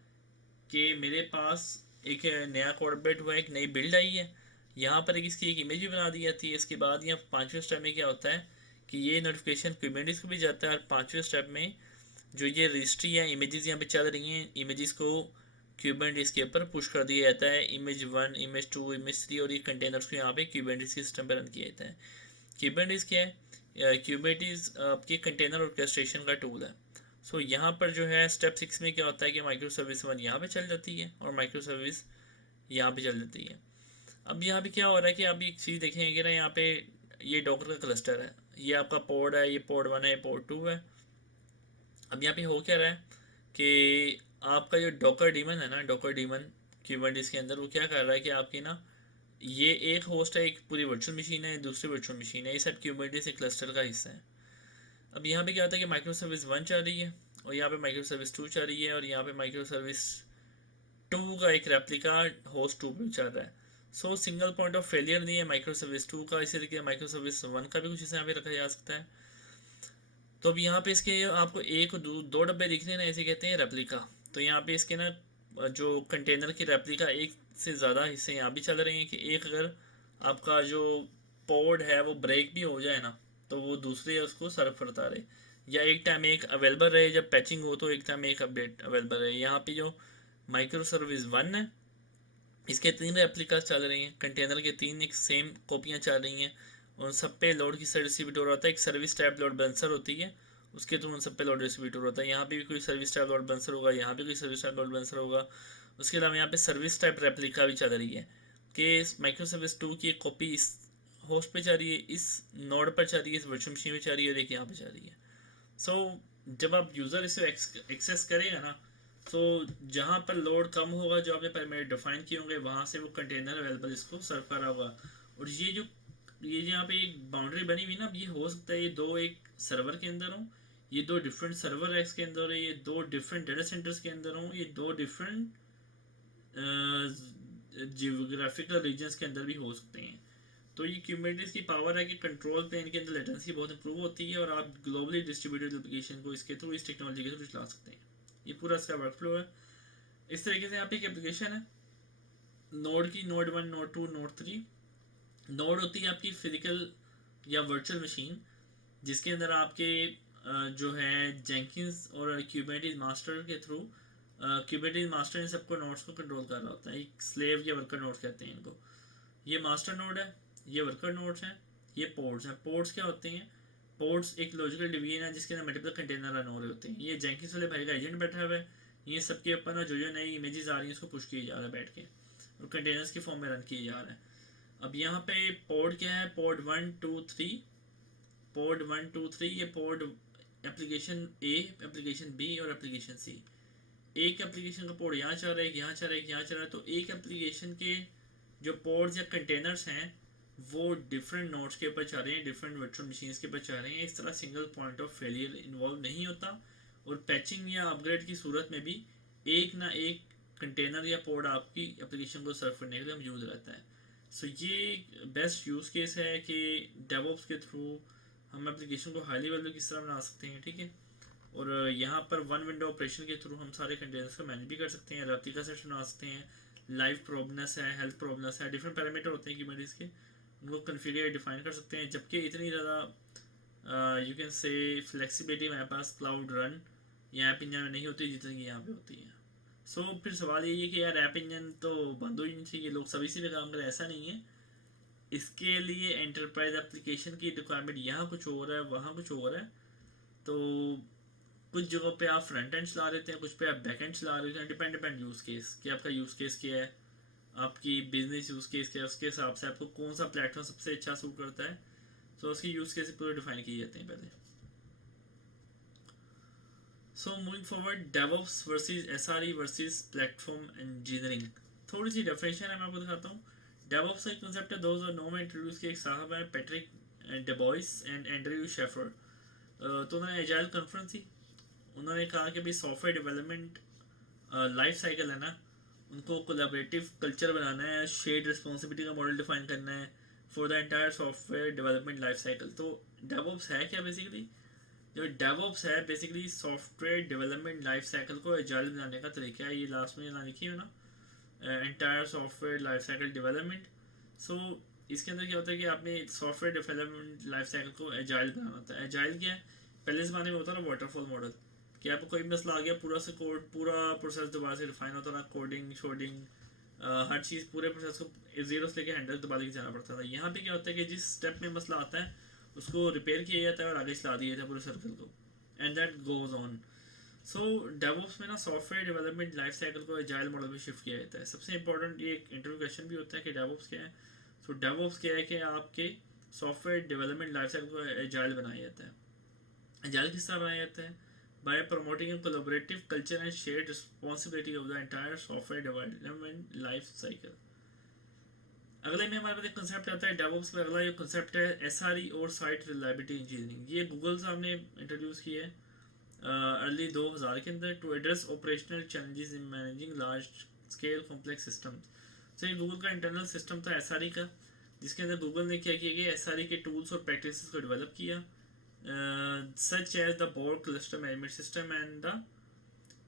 कि मेरे पास एक नया कोड अपडेट हुआ है, एक नई बिल्ड आई है, यहाँ पर एक इसकी एक इमेज भी बना दी जाती है। इसके बाद यहाँ 5वें स्टेप में क्या होता है कि ये नोटिफिकेशन कुबरनेटिस को भी जाता है, और 5वें स्टेप में जो ये रजिस्ट्री या इमेजेस यहाँ पे चल रही हैं, इमेजेस को क्यूबरनेटिस के ऊपर पुश कर दिया जाता है, इमेज 1, इमेज 2, इमेज 3, और ये कंटेनर्स को यहाँ पे क्यूबरनेटिस के सिस्टम पर रन किया जाता है। क्यूबरनेटिस क्या है, क्यूबरनेटिस आपकी कंटेनर ऑर्केस्ट्रेशन का टूल है। सो यहाँ पर जो है स्टेप 6 में क्या होता है कि माइक्रो सर्विस 1 यहाँ पे चल जाती है और माइक्रो सर्विस यहाँ पे चल जाती है। अब यहाँ पे क्या हो रहा है कि आप एक चीज़ देखेंगे कि ना, यहाँ पे ये डॉकर का क्लस्टर है, ये आपका पोर्ड है, ये पोर्ड 1 है, ये पोर्ड 2 है। अब यहाँ पे हो क्या रहा है कि आपका जो डॉकर डीमन है ना, डॉकर डीमन क्यूबरनेटिस के अंदर वो क्या कर रहा है कि आपकी ना, ये एक होस्ट है, एक पूरी वर्चुअल मशीन है, दूसरी वर्चुअल मशीन है, ये सब क्यूबरनेटिस एक क्लस्टर का हिस्सा है। अब यहाँ पे क्या होता है कि माइक्रो सर्विस 1 चल रही है, और यहाँ पे माइक्रो सर्विस 2 चल रही है, और यहाँ पे माइक्रो सर्विस 2 का एक रेप्लिका होस्ट 2 पे चल रहा है। सो सिंगल पॉइंट ऑफ फेलियर नहीं है माइक्रो सर्विस 2 का, इसी तरीके माइक्रो सर्विस 1 का भी कुछ इस यहाँ पे रखा जा सकता है। तो अब यहाँ पे इसके आपको एक दो डब्बे दिख रहे हैं ना, ऐसे कहते हैं रेप्लिका। तो यहाँ पे इसके ना जो कंटेनर की रेप्लिका एक से ज़्यादा हिस्से यहाँ भी चल रहे हैं कि एक अगर आपका जो पोर्ड है वो ब्रेक भी हो जाए ना, तो वो दूसरे उसको सर्व करता रहे, या एक टाइम एक अवेलेबल रहे जब पैचिंग हो, तो एक टाइम एक अपडेट अवेलेबल रहे। यहाँ पे जो माइक्रो सर्विस 1 है, इसके 3 रेप्लिकास चल रही हैं, कंटेनर के 3 एक सेम कॉपियाँ चल रही हैं। उन सब पे लोड की डिस्ट्रीब्यूटर होता है, एक सर्विस टाइप लोड बैलेंसर होती है, उसके थ्रू उन सब पे लोड डिस्ट्रीब्यूटर होता है। यहाँ पे भी कोई सर्विस टाइप लोड बैलेंसर होगा, यहाँ पे कोई सर्विस टाइप लोड बैलेंसर होगा। उसके अलावा यहाँ पे सर्विस टाइप रेप्लिका भी चल रही है कि माइक्रो सर्विस 2 की एक कॉपी इस होस्ट पे चल रही है, इस नोड पर चल रही है, इस वर्चुअल मशीन पे चल रही है, और एक यहाँ पे चल रही है। सो जब आप यूज़र इसे एक्सेस करेगा ना, तो जहाँ पर लोड कम होगा, जो आपने पैरामीटर डिफाइन किए होंगे, वहाँ से वो कंटेनर अवेलेबल इसको सर्व करा होगा। और ये यहाँ पे एक बाउंड्री बनी हुई ना, अब ये हो सकता है ये दो एक सर्वर के अंदर हो, ये दो डिफरेंट सर्वर रैक्स के अंदर हो, ये दो डिफरेंट डाटा सेंटर्स के अंदर हो, ये दो डिफरेंट जियोग्राफिकल रीजन्स के अंदर भी हो सकते हैं। तो ये क्यूबरनेटिस की पावर है कि कंट्रोल प्लेन के अंदर लेटेंसी बहुत इंप्रूव होती है, और आप ग्लोबली डिस्ट्रीब्यूटेड एप्लीकेशन को इसके थ्रू, इस टेक्नोलॉजी के थ्रू चला सकते हैं। ये पूरा इसका वर्क फ्लो है। इस तरीके से यहाँ पे एक एप्लीकेशन है नोड की, नोड 1, नोड 2, नोड 3। नोड होती है आपकी फिजिकल या वर्चुअल मशीन, जिसके अंदर आपके जो है जेंकिंस और क्यूबरनेटिस मास्टर के थ्रू, क्यूबरनेटिस मास्टर इन सबको नोड्स को कंट्रोल कर रहा होता है। एक स्लेव या वर्कर नोड कहते हैं इनको। ये मास्टर नोड है, ये वर्कर नोड्स हैं, ये पोर्ट्स हैं। पोर्ट्स क्या होते हैं? पोर्ट्स एक लॉजिकल डिवीजन है जिसके अंदर मल्टीपल कंटेनर रन हो रहे होते हैं। ये जेंकिंस वाले भाई का एजेंट बैठा हुआ है, ये सबके ऊपर ना जो नई इमेजेस आ रही हैं उसको पुश किया जा रहा है बैठ के, और कंटेनर्स के फॉर्म में रन किया जा रहा है। अब यहाँ पे पोर्ट क्या है? पोर्ट 1 2 3, पोर्ट 1 2 3, ये पोर्ट एप्लीकेशन ए, एप्लीकेशन बी और एप्लीकेशन सी। एक एप्लीकेशन का पोर्ट यहाँ चल रहा है, यहाँ चल रहा है, यहाँ चल रहा है। तो एक एप्लीकेशन के जो पोर्ट्स या कंटेनर्स हैं वो डिफरेंट नोड्स के ऊपर चल रहे हैं, डिफरेंट वर्चुअल मशीन्स के ऊपर चल रहे हैं। इस तरह single point of failure involve नहीं होता, और पैचिंग या अपग्रेड की सूरत में भी एक ना एक कंटेनर या पोर्ट आपकी एप्लीकेशन को सर्व करने के लिए यूज़ रहता है। सो ये बेस्ट यूज़ केस है कि डेवऑप्स के थ्रू हम एप्लीकेशन को हाईली वैल्यू किस तरह बना सकते हैं, ठीक है। और यहाँ पर वन विंडो ऑपरेशन के थ्रू हम सारे कंटेनर्स को मैनेज भी कर सकते हैं, रेप्लिका सेट बना सकते हैं, लाइव प्रोबनेस है, हेल्थ प्रोबनेस है, डिफरेंट पैरामीटर होते हैं क्यूबरनेटिस के, उनको कन्फिगर डिफाइन कर सकते हैं। जबकि इतनी ज़्यादा यू कैन से फ्लेक्सिबिलिटी हमारे पास क्लाउड रन या ऐप इंजन में नहीं होती जितनी कि यहाँ पे होती है। सो फिर सवाल ये है कि यार ऐप इंजन तो बंद हो ही नहीं चाहिए, लोग सभी से भी काम करें, ऐसा नहीं है। इसके लिए एंटरप्राइज एप्लीकेशन की रिक्वायरमेंट यहाँ कुछ और है, वहाँ कुछ और है। तो कुछ जगहों पे आप फ्रंट एंड चला रहे हैं, कुछ पे आप बैक एंड चला रहे हैं, डिपेंड यूज़ केस कि आपका यूज़ केस क्या है, आपकी बिजनेस यूज़ केस क्या है, उसके हिसाब से आपको कौन सा प्लेटफॉर्म सबसे अच्छा सूट करता है। तो उसकी यूज़ केस पूरे डिफाइन किए जाते हैं पहले। सो moving forward, DevOps versus SRE versus platform engineering. थोड़ी सी डेफिनेशन है, मैं आपको दिखाता हूँ। डेवऑप्स का एक कंसेप्ट है, दोस्त और नो में इंट्रोड्यूस किया एक साहब है पैट्रिक डेबॉइस एंड एंड्रयू शेफर। तो उन्होंने एजाइल कॉन्फ्रेंस थी, उन्होंने कहा कि भाई सॉफ्टवेयर डेवलपमेंट लाइफ साइकिल है ना, उनको कोलैबोरेटिव कल्चर बनाना है, शेयर्ड रिस्पॉन्सिबिलिटी का मॉडल डिफाइन करना है for the entire software development life cycle. तो डेवऑप्स है क्या? बेसिकली जो डेवऑप्स है basically software development life cycle को एजाइल बनाने का तरीका है। ये लास्ट में ना लिखी है ना, entire software life cycle development. So इसके अंदर क्या होता है कि आपने सॉफ्टवेयर डेवलपमेंट लाइफ साइकिल को एजाइल बनाना होता है। एजाइल क्या है? पहले ज़माने में होता था वाटरफॉल मॉडल, कि आपको कोई मसला आ गया, पूरा से कोड, पूरा प्रोसेस दोबारा से रिफाइन होता था, कोडिंग शोडिंग हर चीज़, पूरे प्रोसेस को जीरो से लेकर 100 दोबारा लेके जाना पड़ता था। यहाँ पे क्या होता है कि जिस स्टेप में मसला आता है उसको रिपेयर किया जाता है और आगे चला दिया जाता है पूरे सर्कल को, and that goes on. So DevOps में ना सॉफ्टवेयर डेवलपमेंट लाइफ साइकिल को एजाइल मॉडल में शिफ्ट किया जाता है। सबसे इंपॉर्टेंट ये एक इंटरव्यू क्वेश्चन भी होता है कि डेवऑप्स क्या है। सो डेवऑप्स क्या है कि आपके सॉफ्टवेयर डेवलपमेंट लाइफ साइकिल को एजाइल बनाया जाता है। एजाइल किस तरह बनाया जाता है? Bye promoting A collaborative culture and shared responsibility of the entire software development life cycle. अगले में हमारे पास एक कंसेप्ट आता है डेवऑप्स में। अगला ये कंसेप्ट है एसआरई और साइट रिलायबिलिटी इंजीनियरिंग। ये गूगल साहब ने इंट्रोड्यूस किया है अर्ली 2000 के अंदर to address operational challenges in managing large scale complex systems. तो ये गूगल का इंटरनल सिस्टम था एसआरई का, जिसके अंदर गूगल ने क्या किया कि एसआरई के टूल्स और प्रैक्टिसेस को डेवलप किया, such as the Borg cluster management system and the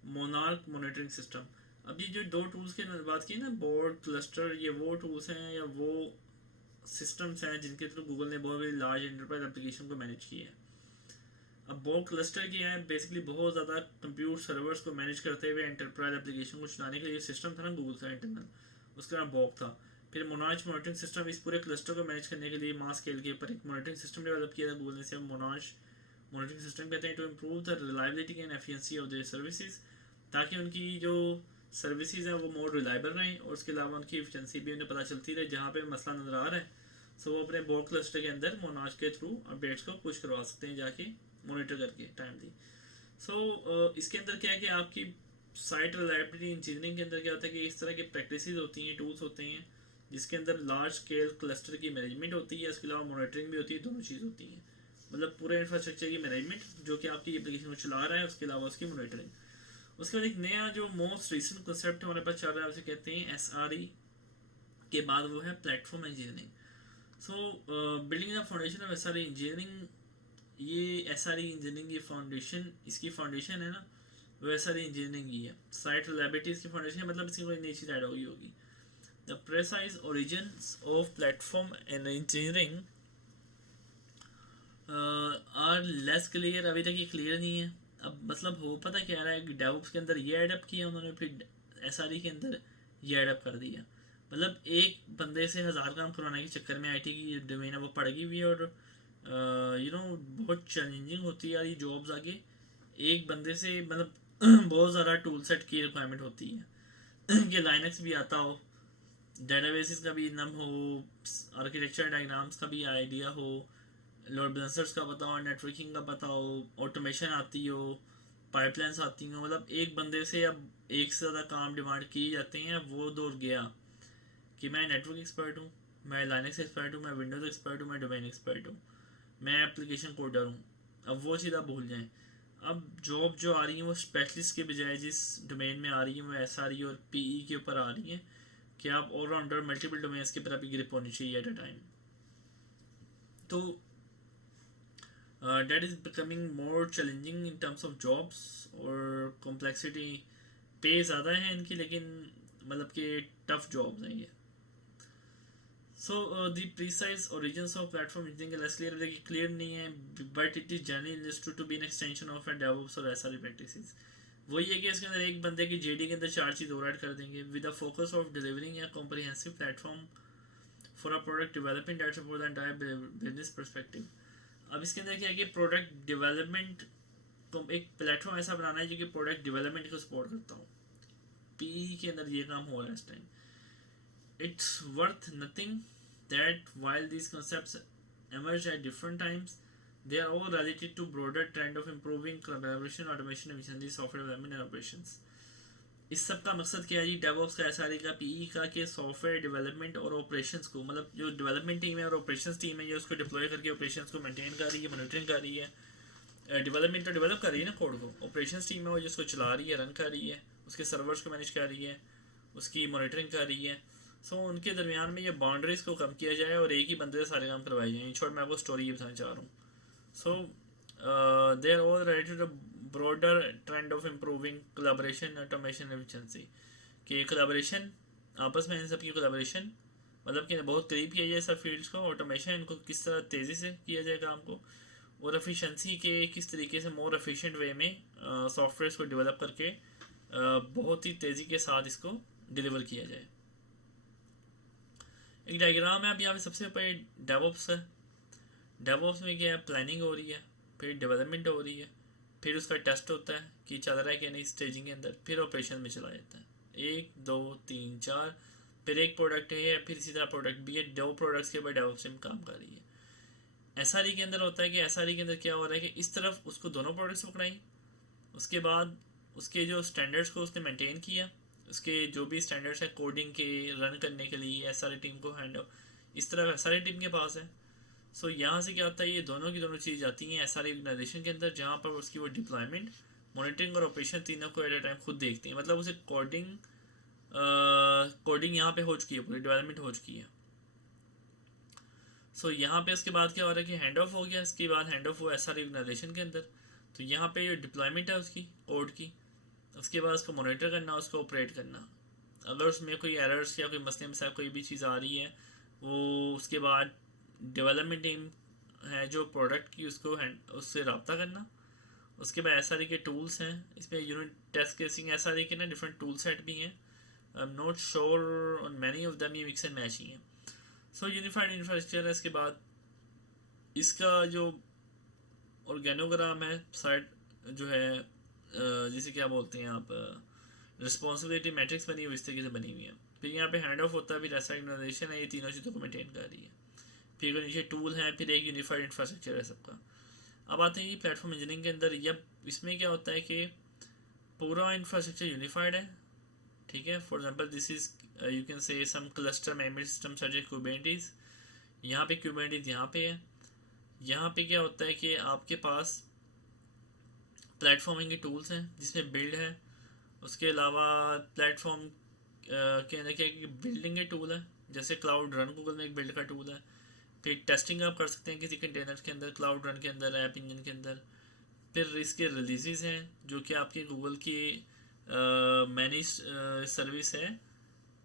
Monarch monitoring system. अब ये जो दो टूल्स की बात की ना, बोर्ड क्लस्टर, ये वो टूल्स हैं या वो सिस्टम्स हैं जिनके थ्रू गूगल ने बहुत बड़ी लार्ज एंटरप्राइज एप्लीकेशन को मैनेज किया है। अब बोर्ड क्लस्टर किया है बेसिकली बहुत ज़्यादा कंप्यूटर सर्वर्स को मैनेज करते हुए एंटरप्राइज एप्लीकेशन को चलाने के लिए सिस्टम था ना गूगल का इंटरनल, उसका नाम बॉब था। फिर मोनार्च मॉनिटरिंग सिस्टम, इस पूरे क्लस्टर को मैनेज करने के लिए मास स्केल के ऊपर एक मॉनिटरिंग सिस्टम डेवलप किया था गूगल ने, से मोनार्च मॉनिटरिंग सिस्टम कहते हैं, to improve the reliability and efficiency of their services, ताकि उनकी जो सर्विसेज हैं वो मोर रिलायबल रहें और उसके अलावा उनकी एफिशिएंसी भी उन्हें पता चलती रहे। जहाँ पे मसला नज़र आ रहा है सो वो अपने बोर्ड क्लस्टर के अंदर मोनार्च के थ्रू अपडेट्स को पुश करवा सकते हैं जाके मॉनिटर करके टाइमली। सो इसके अंदर क्या है कि आपकी साइट रिलायबिलिटी इंजीनियरिंग के अंदर क्या होता है कि इस तरह के प्रैक्टिसेस होती हैं, टूल्स होते हैं, जिसके अंदर लार्ज स्केल क्लस्टर की मैनेजमेंट होती है, इसके अलावा मॉनिटरिंग भी होती है, दोनों चीज़ होती हैं। मतलब पूरे इंफ्रास्ट्रक्चर की मैनेजमेंट जो कि आपकी एप्लीकेशन को चला रहा है, उसके अलावा उसकी मॉनिटरिंग। उसके बाद एक नया जो मोस्ट रिसेंट कंसेप्ट हमारे पास चल रहा है उसे कहते हैं एसआरई, के बाद वो है platform engineering. So building the foundation of SRE engineering, ये एसआरई इंजीनियरिंग की फाउंडेशन, इसकी फाउंडेशन है ना वो एसआरई इंजीनियरिंग की है। साइट रिलायबिलिटी इसकी फाउंडेशन है, मतलब इसकी कोई नई चीज़ ऐड हुई होगी। The precise origins of platform and engineering are less clear, अभी तक ये क्लियर नहीं है। अब मतलब हो पता क्या रहा है कि डेवऑप्स के अंदर ये एडअप किया उन्होंने, फिर एसआरई के अंदर ये एडअप कर दिया। मतलब एक बंदे से हज़ार काम करवाने के चक्कर में आईटी की डोमेन है वो पड़ गई हुई है, और बहुत चैलेंजिंग होती है यार ये जॉब्स आगे। एक बंदे से मतलब बहुत ज़्यादा टूल सेट की रिक्वायरमेंट होती है कि लाइनक्स भी आता हो, डेटाबेसिस का भी नम हो, आर्किटेक्चर डायग्राम्स का भी आइडिया हो, लोड बैलेंसर्स का पता हो, नेटवर्किंग का पता हो, ऑटोमेशन आती हो, पाइपलाइंस आती हो। मतलब एक बंदे से अब एक से ज़्यादा काम डिमांड किए जाते हैं। वो दौर गया कि मैं नेटवर्क एक्सपर्ट हूँ, मैं लाइनक्स एक्सपर्ट हूँ, मैं विंडोज़ एक्सपर्ट हूँ, मैं डोमेन एक्सपर्ट हूँ, मैं एप्लीकेशन कोडर हूँ। अब वो चीज़ आप भूल जाएं। अब जॉब जो आ रही है वो स्पेशलिस्ट के बजाय जिस डोमेन में आ रही है वो एस आर ई और पी ई के ऊपर आ रही है कि आप ऑलराउंडर मल्टीपल डोमेन्स के ऊपर आपकी ग्रिप होनी चाहिए एट अ टाइम। तो that is becoming more challenging in terms of jobs और कॉम्प्लेक्सिटी। पे ज़्यादा है इनकी, लेकिन मतलब कि टफ जॉब्स हैं ये। So the precise origins of platform engineering less clear, देखिए क्लियर नहीं है, but it is generally understood to be an extension of DevOps और एसआरई प्रैक्टिसेस। वही है कि इसके अंदर एक बंदे की जेडी के अंदर चार चीज़ और ऐड कर देंगे with the focus of delivering A comprehensive platform for a product development that support the entire business perspective. अब इसके अंदर क्या है कि प्रोडक्ट डेवलपमेंट को एक प्लेटफॉर्म ऐसा बनाना है जो कि प्रोडक्ट डेवलपमेंट को सपोर्ट करता हो। पी के अंदर ये काम हो रहा है इस time. It's worth noting that while these concepts emerged at different times, they are all related to broader trend of improving collaboration, automation, efficiency, software development and operations. इस सब का मकसद क्या है जी? डेवऑप्स का, एसआरई का, पीई का, के सॉफ्टवेयर डेवलपमेंट और ऑपरेशंस को, मतलब जो डेवलपमेंट टीम है और ऑपरेशंस टीम है, ये उसको डिप्लॉय करके ऑपरेशंस को मेंटेन कर रही है, मॉनिटरिंग कर रही है। डेवलपमेंट तो डेवलप कर रही है ना कोड को, ऑपरेशंस टीम है वो जिसको चला रही है, रन कर रही है, उसके सर्वर्स को मैनेज कर रही है, उसकी मॉनिटरिंग कर रही है। सो उनके दरमियान में ये बाउंड्रीज को कम किया जाए और एक ही बंदे से सारे काम करवाए जाए। इन शॉर्ट मैं आपको स्टोरी ये बताना चाह रहा हूँ। So they are all related to broader trend of improving collaboration, automation, efficiency. कि कोलैबोरेशन, आपस में इन सब की कोलैबोरेशन, मतलब कि बहुत करीब किया जाए सब फील्ड्स को, ऑटोमेशन इनको किस तरह तेज़ी से किया जाए काम को, और एफिशिएंसी के किस तरीके से मोर एफिशिएंट वे में सॉफ्टवेयर को डेवलप करके बहुत ही तेज़ी के साथ इसको डिलीवर किया जाए। एक डायग्राम है। अब यहाँ पे सबसे ऊपर डेवऑप्स है। डेवऑप्स में क्या है? प्लानिंग हो रही है, फिर डेवलपमेंट हो रही है, फिर उसका टेस्ट होता है कि चल रहा है कि नहीं स्टेजिंग के अंदर, फिर ऑपरेशन में चला जाता है 1 2 3 4, फिर एक प्रोडक्ट है, फिर इसी तरह प्रोडक्ट भी है, 2 प्रोडक्ट्स के ऊपर डेवलप टीम काम कर रही है। एसआरई के अंदर होता है कि एसआरई के अंदर क्या हो रहा है कि इस तरफ उसको दोनों प्रोडक्ट्स पकड़ाई, उसके बाद उसके जो स्टैंडर्ड्स को उसने मेंटेन किया, उसके जो भी स्टैंडर्ड्स हैं कोडिंग के रन करने के लिए एसआरई टीम को हैंड इस तरह एसआरई टीम के पास है। सो यहाँ से क्या होता है, ये दोनों की दोनों चीज़ आती हैं एसआरई ऑर्गेनाइजेशन के अंदर, जहाँ पर उसकी वो डिप्लॉयमेंट, मॉनिटरिंग और ऑपरेशन तीनों को एट अ टाइम खुद देखते हैं। मतलब उसे कोडिंग यहाँ पे हो चुकी है, पूरी डेवलपमेंट हो चुकी है। सो यहाँ पे उसके बाद क्या हो रहा है कि हैंड ऑफ हो गया, इसके बाद हैंड ऑफ हुआ एसआरई ऑर्गेनाइजेशन के अंदर। तो यहाँ पे जो डिप्लॉयमेंट है उसकी कोड की, उसके बाद उसको मॉनिटर करना, उसको ऑपरेट करना। अगर उसमें कोई एरर्स या कोई मसले मसाइल कोई भी चीज़ आ रही है, वो उसके बाद डेवलपमेंट टीम है जो प्रोडक्ट की, उसको उससे रब्ता करना। उसके बाद एसआरई के टूल्स हैं, इसमें यूनिट टेस्ट केसिंग एसआरई के ना डिफरेंट टूल सेट भी हैं। I am not sure on many of them, ये मिक्स एंड मैच ही हैं। सो यूनिफाइड इंफ्रास्ट्रक्चर है। इसके बाद इसका जो ऑर्गेनोग्राम है साइट जो है, जिसे क्या बोलते हैं आप, रिस्पॉन्सिबिलिटी मैट्रिक्स बनी हुई इस तरीके से बनी हुई है। फिर यहाँ पे हैंड ऑफ होता है, फिर ऐसा ऑर्गेनाइजेशन है, ये तीनों चीज़ों को मेंटेन कर रही है। फिर नीचे टूल हैं, फिर एक यूनिफाइड इंफ्रास्ट्रक्चर है सबका। अब आते हैं ये प्लेटफॉर्म इंजीनियरिंग के अंदर। यह इसमें क्या होता है कि पूरा इंफ्रास्ट्रक्चर यूनिफाइड है, ठीक है। For example this is you can say some cluster memory system such as Kubernetes. यहाँ पे कुबरनेटिस यहाँ पे है। यहाँ पे क्या होता है कि आपके पास प्लेटफॉर्मिंग के टूल्स हैं जिसमें बिल्ड है, उसके अलावा प्लेटफॉर्म के अंदर क्या बिल्डिंग के टूल है, जैसे क्लाउड रन गूगल में एक बिल्ड का टूल है। फिर टेस्टिंग आप कर सकते हैं किसी कंटेनर के अंदर, क्लाउड रन के अंदर, ऐप इंजन के अंदर। फिर इसके रिलीजेस हैं जो कि आपके गूगल की मैनेज सर्विस है,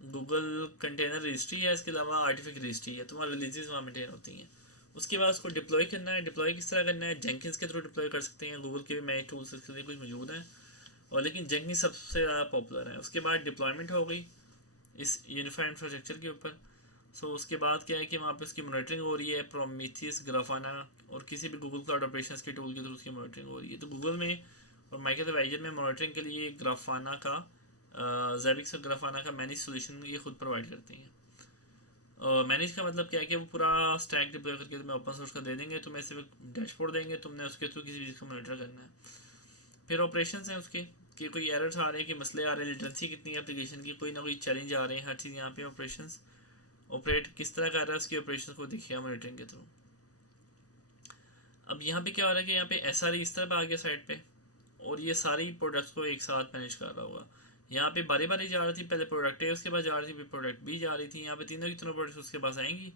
गूगल कंटेनर रजिस्ट्री है, इसके अलावा आर्टिफिक रजिस्ट्री है, तो वहाँ रिलीजेस वहाँ मेंटेन होती हैं। उसके बाद उसको डिप्लॉय करना है। डिप्लॉय किस तरह करना है, जेंकिंस के थ्रू डिप्लॉय कर सकते हैं, गूगल के भी नए टूल्स इसके लिए कुछ मौजूद हैं, और लेकिन जेंकिंस सबसे ज़्यादा पॉपुलर है। उसके बाद डिप्लॉयमेंट हो गई इस यूनिफाइड इंफ्रास्ट्रक्चर के ऊपर। सो उसके बाद क्या है कि वहाँ पे उसकी मॉनिटरिंग हो रही है, प्रोमीथियस, ग्राफाना और किसी भी गूगल क्लाउड ऑपरेशंस के टूल के थ्रू उसकी मॉनिटरिंग हो रही है। तो गूगल में और माइक्रोसॉफ्ट एजर में मॉनिटरिंग के लिए ग्राफाना का ज़ैबिक्स और ग्राफाना का मैनेज सोल्यूशन ये खुद प्रोवाइड करते हैं। मैनेज का मतलब क्या है कि वो पूरा स्टैक डिप्लॉय करके तुम्हें ओपन सोर्स का दे देंगे, तुम्हें सिर्फ डैशबोर्ड देंगे, तुमने उसके थ्रू किसी चीज़ को मॉनिटर करना है। फिर ऑपरेशंस हैं उसके कि कोई एरर्स आ रहे हैं, कि मसले आ रहे हैं, लिटरेंसी कितनी है एप्लीकेशन की, कोई ना कोई चैलेंज आ रहे हैं, हर चीज़ यहाँ पे ऑपरेशंस ऑपरेट किस तरह कर रहा है, उसकी ऑपरेशन को देखिए मॉनिटरिंग के थ्रू। अब यहाँ पे क्या हो रहा है कि यहाँ पे एसआरई इस तरह आ गया साइड पे, और ये सारी प्रोडक्ट्स को एक साथ मैनेज कर रहा होगा। यहाँ पे बारी बारी जा रही थी, पहले प्रोडक्ट ए उसके बाद जा रही थी, फिर प्रोडक्ट बी जा रही थी। यहाँ पे तीनों की तीनों प्रोडक्ट्स उसके पास आएंगी,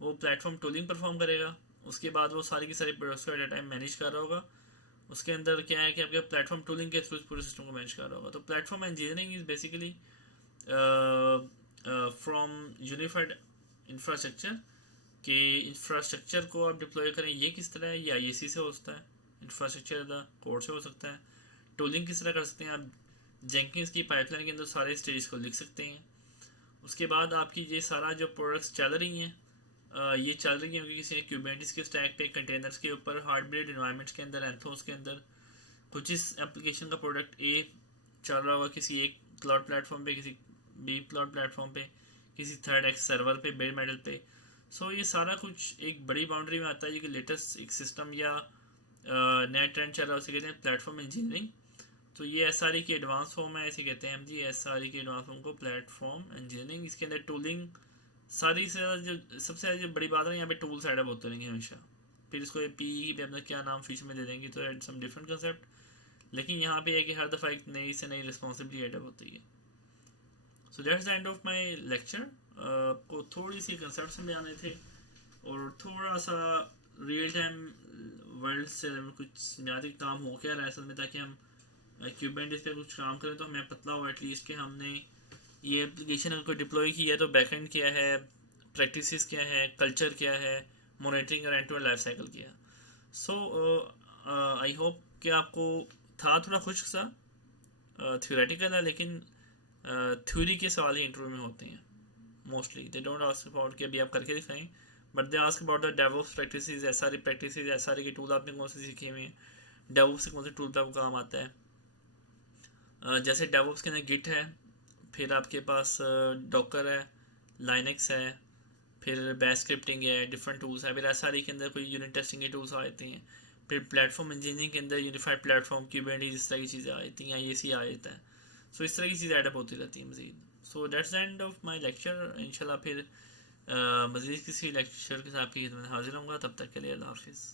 वो प्लेटफॉर्म टूलिंग परफॉर्म करेगा, उसके बाद वो सारी की सारी प्रोडक्ट्स को एट अ टाइम मैनेज कर रहा होगा। उसके अंदर क्या है कि आपके प्लेटफॉर्म टूलिंग के थ्रू पूरे सिस्टम को मैनेज कर रहा होगा। तो platform engineering is basically from unified infrastructure के इंफ्रास्ट्रक्चर को आप डिप्लॉय करें, ये किस तरह है, ये आईएसी से हो सकता है, इंफ्रास्ट्रक्चर कोड से हो सकता है। टूलिंग किस तरह कर सकते हैं आप, जेंकिंस की पाइपलाइन के अंदर सारे स्टेज को लिख सकते हैं। उसके बाद आपकी ये सारा जो प्रोडक्ट्स चल रही हैं, ये चल रही हैं क्योंकि किसी क्यूबरनेटिस के स्टैक पे, कंटेनर्स के ऊपर, हार्डवेयर एनवायरनमेंट्स के अंदर, एंथोस के अंदर। कुछ इस एप्लीकेशन का प्रोडक्ट ए चल रहा होगा किसी एक क्लाउड प्लेटफॉर्म पे, किसी बी क्लाउड प्लेटफॉर्म पे, किसी थर्ड एक्स सर्वर पे, बेयर मेटल पे। सो ये सारा कुछ एक बड़ी बाउंड्री में आता है, कि लेटेस्ट एक सिस्टम या नया ट्रेंड चल रहा है, उसे कहते हैं प्लेटफॉर्म इंजीनियरिंग। तो ये एसआरई की एडवांस फॉर्म है, ऐसे कहते हैं हम जी, एसआरई की एडवांस फॉर्म को प्लेटफॉर्म इंजीनियरिंग। इसके अंदर टूलिंग सारी से ज़्यादा जो सबसे ज़्यादा जो बड़ी बात है, यहाँ पे टूल साइड अप होते रहेंगे हमेशा। फिर इसको पी भी अपना क्या नाम फीस में दे देंगे, तो एट सम डिफरेंट कंसेप्ट। लेकिन यहाँ पे है कि हर दफ़ा एक नई से नई रिस्पॉन्सिबिलिटी एडअप होती है। So that's the end of my lecture. आपको थोड़ी सी कंसेप्ट समझाने थे और थोड़ा सा रियल टाइम वर्ल्ड से कुछ बुनियादी काम हो क्या रहा है असल में, ताकि हम क्यूबरनेटिस पे कुछ काम करें तो हमें पता हो एटलीस्ट कि हमने ये एप्लीकेशन अगर डिप्लॉय किया है तो बैकएंड क्या है, प्रैक्टिसेस क्या है, कल्चर क्या है, मॉनिटरिंग और end to end life cycle क्या है। सो आई होप कि आपको था थोड़ा खुश्क सा, थ्योरेटिकल है, लेकिन थ्योरी के सवाल ही इंटरव्यू में होते हैं mostly. They don't ask about कि अभी आप करके दिखाएं, but they ask about the develops practices, SRE practices, SRE के टूल आपने कौन से सीखे हुए हैं, डेवऑप्स से कौन से टूल पे आपको काम आता है। जैसे डेवऑप्स के अंदर गिट है, फिर आपके पास डॉकर है, लाइनक्स है, फिर बैश स्क्रिप्टिंग है, डिफरेंट टूल्स है। फिर एस के अंदर कोई यूनिट टेस्टिंग के टूल्स आते हैं। फिर प्लेटफॉर्म इंजीनियरिंग के अंदर यूनिफाइड प्लेटफॉर्म क्यूबरनेटीज इस तरह की चीज़ें आती हैं, ये आ जाता है। सो इस तरह की चीज़ें एडअप होती रहती हैं मज़ीद। So that's the end of my lecture. इंशाल्लाह फिर मज़ीद किसी लेक्चर के साथ आपकी खिदमत में हाजिर होंगे। तब तक के लिए अल्लाह हाफिज़।